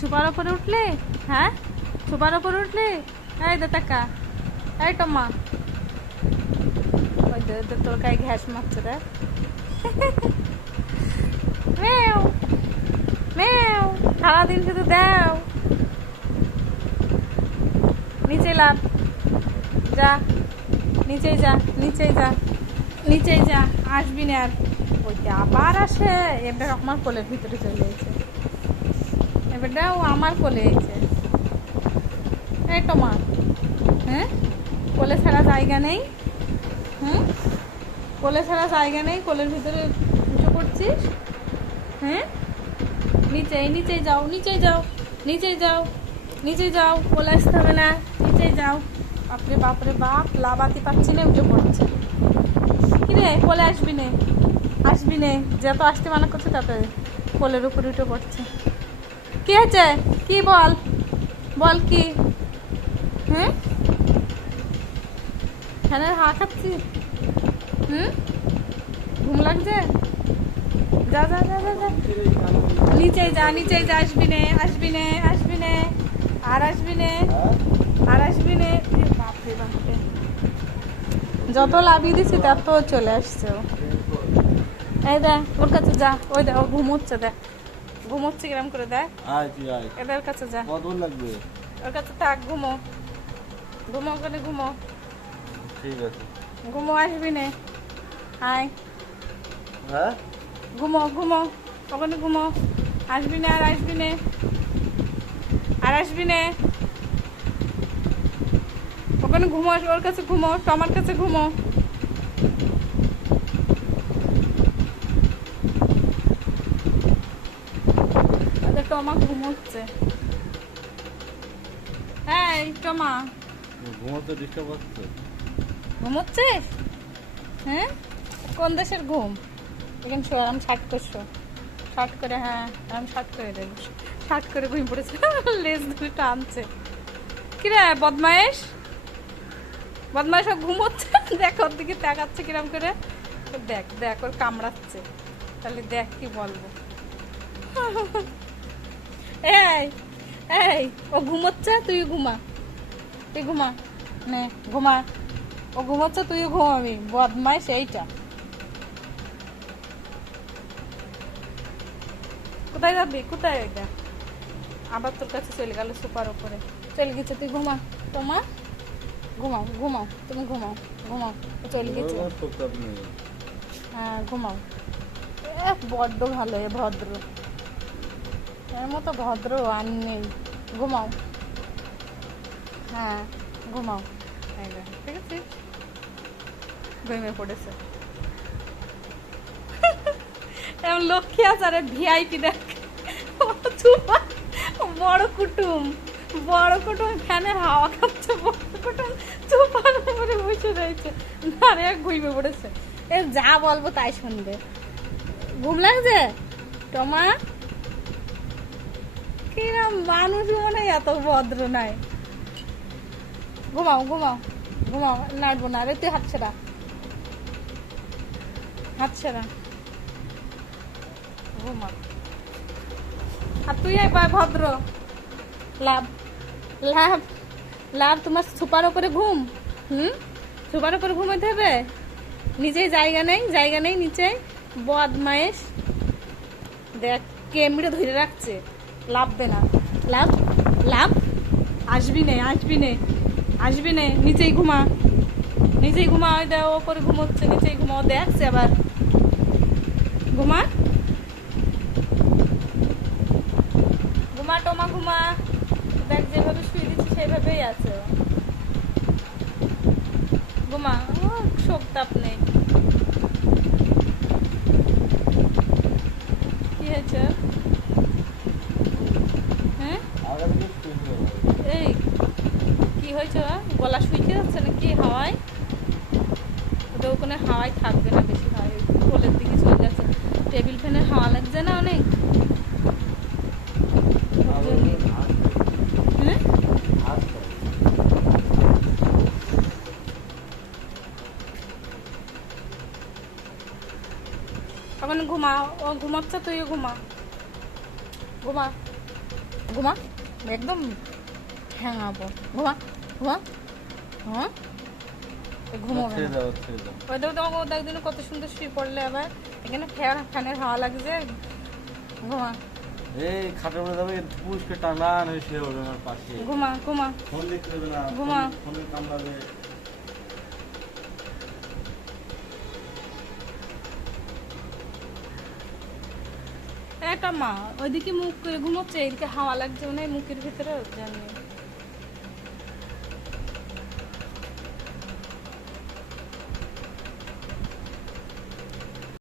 Super উপরে উঠলে? হ্যাঁ, সুপার উপরে উঠলে? এই দে টাকা, এই টম্মা, ওই দে তোর গায়ে ঘ্যাস মারছে রে। মেও মেও, সারাদিন শুধু দাও। নিচে লাভ, যা নিচেই যা, নিচেই যা, নিচেই যা, আসবি না আর। ওইটা আবার আসে, এবার আমার কোলের ভিতরে চলে এসেছে, এবারটাও আমার কোলে এসেছে। এই তোমার, হ্যাঁ, কোলে ছাড়া জায়গা নেই। হুম, কোলে ছাড়া জায়গা নেই, কোলের ভিতরে উঠে পড়ছিস। হ্যাঁ, নিচেই নিচেই যাও, নিচেই যাও, নিচেই যাও, নিচে যাও, কোলে আসতে হবে না, নিচেই যাও। বাপরে বাপরে বাপ, লাবাতি পাচ্ছি না, উঠে পড়ছে। কিরে কোলে আসবি নে, আসবি নে, যত আসতে মানা করছে তত কোলের উপরে উঠে পড়ছে। কি হয়েছে, কি বল, বল কি? হ্যাঁ, ফ্যানের হাওয়া খাচ্ছি। ঘুম লাগছে? যা যা যা যা, নিচে যা, নিচে যা, আসবি নে, আসবি নে, আসবি নে, আর আসবি নে, আর আসবি নে। বাপরে বাপরে, যত লাভিয়ে দিচ্ছি তত চলে আসছে ও। এই দেখ ওর কাছে যা, ওই দেখ ও ঘুমোচ্ছে, দেখ ঘুমোচ্ছে কিরম করে, দেখ এদের কাছে যা, লাগবে ওর কাছে থাক, ঘুমো ঘুমো, ওখানে ঘুমো, ঠিক আছে, ঘুমো, আসবি নে, আয় হ্যাঁ ঘুমো ঘুমো, ওখানে ঘুমো, আসবি না, আর আসবি নে, আর আসবি নে, ওখানে ঘুমো, ওর কাছে ঘুমো, টমার কাছে ঘুমো। টমা ঘুমোচ্ছে। এই টমা, ঘুমোতে ডিস্টার্ব হচ্ছে? ঘুমোচ্ছিস? হ্যাঁ, কোন দেশের ঘুম? এখানে শো, আরাম শার্ট করছো, শার্ট করে, হ্যাঁ আরাম শার্ট করে দেব, শার্ট করে ঘুম পড়েছে, লেজ ধরে টানছে। কিরে বদমায়েশ, বদমায়েশ সব ঘুমোচ্ছে, দেখ ওর দিকে তাকাচ্ছে কিরম করে, দেখ দেখ ওর কামড়াচ্ছে, তাহলে দেখ কি বলবো। এই এই, ও ঘুমোচ্ছে, তুই ঘুমা, তুই ঘুমা, নে ঘুমা, ও ঘুমোচ্ছে তুই ঘুমাবি, বদমাইশ এইটা। কোথায় যাবি, কোথায়? এটা আবার তোর কাছে চলে গেল, সুপার উপরে চলে গেছে, তুই ঘুমা, তোমা ঘুমাও ঘুমাও, তুমি ঘুমাও ঘুমাও, ও চলে গেছে। হ্যাঁ ঘুমাও, বড্ড ভালো, এ ভদ্র, এর মতো ভদ্র আর নেই। ঘুমাও, হ্যাঁ ঘুমাও, ঠিক আছে, ঘুমিয়ে পড়েছে। এমন লক্ষ্মী আছে, আরে ভিআইপি দেখ, বড় কুটুম, বড় কুটুম ফ্যানের হাওয়া খাচ্ছে, বড় কুটুম চুপার উপরে বসে রয়েছে, আরে ঘুমিয়ে পড়েছে। এ যা বলবো তাই শুনবে। ঘুম লাগছে টমা? কিরম মানুষ মনে হয় এত ভদ্র নাই। ঘুমাও ঘুমাও ঘুমাও, নাড়বো না রে, তুই হাত ছেড়া, হাত ছেড়া, ঘুমা। আর তুই একবার ভদ্র, লাভ লাভ লাভ, তোমার সুপার উপরে ঘুম, সুপার উপরে ঘুমাতে হবে, নিচেই জায়গা নেই, জায়গা নেই নিচে, বদমায়েশ, দেখ কেমড়ে ধরে রাখছে, লাভবে না, লাভ লাভ, আসবি নে, আসবি নে, আসবি নে, নিচেই ঘুমা, নিচেই ঘুমা, ওই দেখ ওপরে ঘুমোচ্ছে, নিচেই ঘুমাও, দেখছে আবার, ঘুমা ঘুমা টমা ঘুমা, দেখ যেভাবে শুয়ে দিচ্ছি সেভাবেই আছে, ঘুমা, শোক তাপ নেই। কি হয়েছে? হ্যাঁ এই কি হয়েছে, গলা শুইতে যাচ্ছে নাকি হাওয়ায়? ওদের ওখানে হাওয়ায় থাকবে না বেশি, হয় কোলের দিকে চলে যাচ্ছে, টেবিল ফ্যানের হাওয়া লাগছে না অনেক। ওখানে ঘুমা, ও ঘুমাচ্ছে, তুইও ঘুমা, ঘুমা। ঘুমা একদম হ্যাঙাবো। ঘুমা ঘুমা। হ্যাঁ ঘুমোবে ছেড়ে না। দাও ছেড়ে দাও। ওই দেখো তোমাকে ওদের একদিন কত সুন্দর শুয়ে পড়লে আবার এখানে ফ্যানের হাওয়া লাগছে। ঘুমা এই খাটের মধ্যে যাবে পুষকে টানান হয়ে শুয়ে পড়বে আমার পাশে। ঘুমা ঘুমা। ফোন দেখতে হবে না, ঘুমা। ফোনে কামড়াবে। একটা মা ওইদিকে মুখ করে ঘুমোচ্ছে, এদিকে হাওয়া লাগছে মনে হয় মুখের ভিতরে জানি।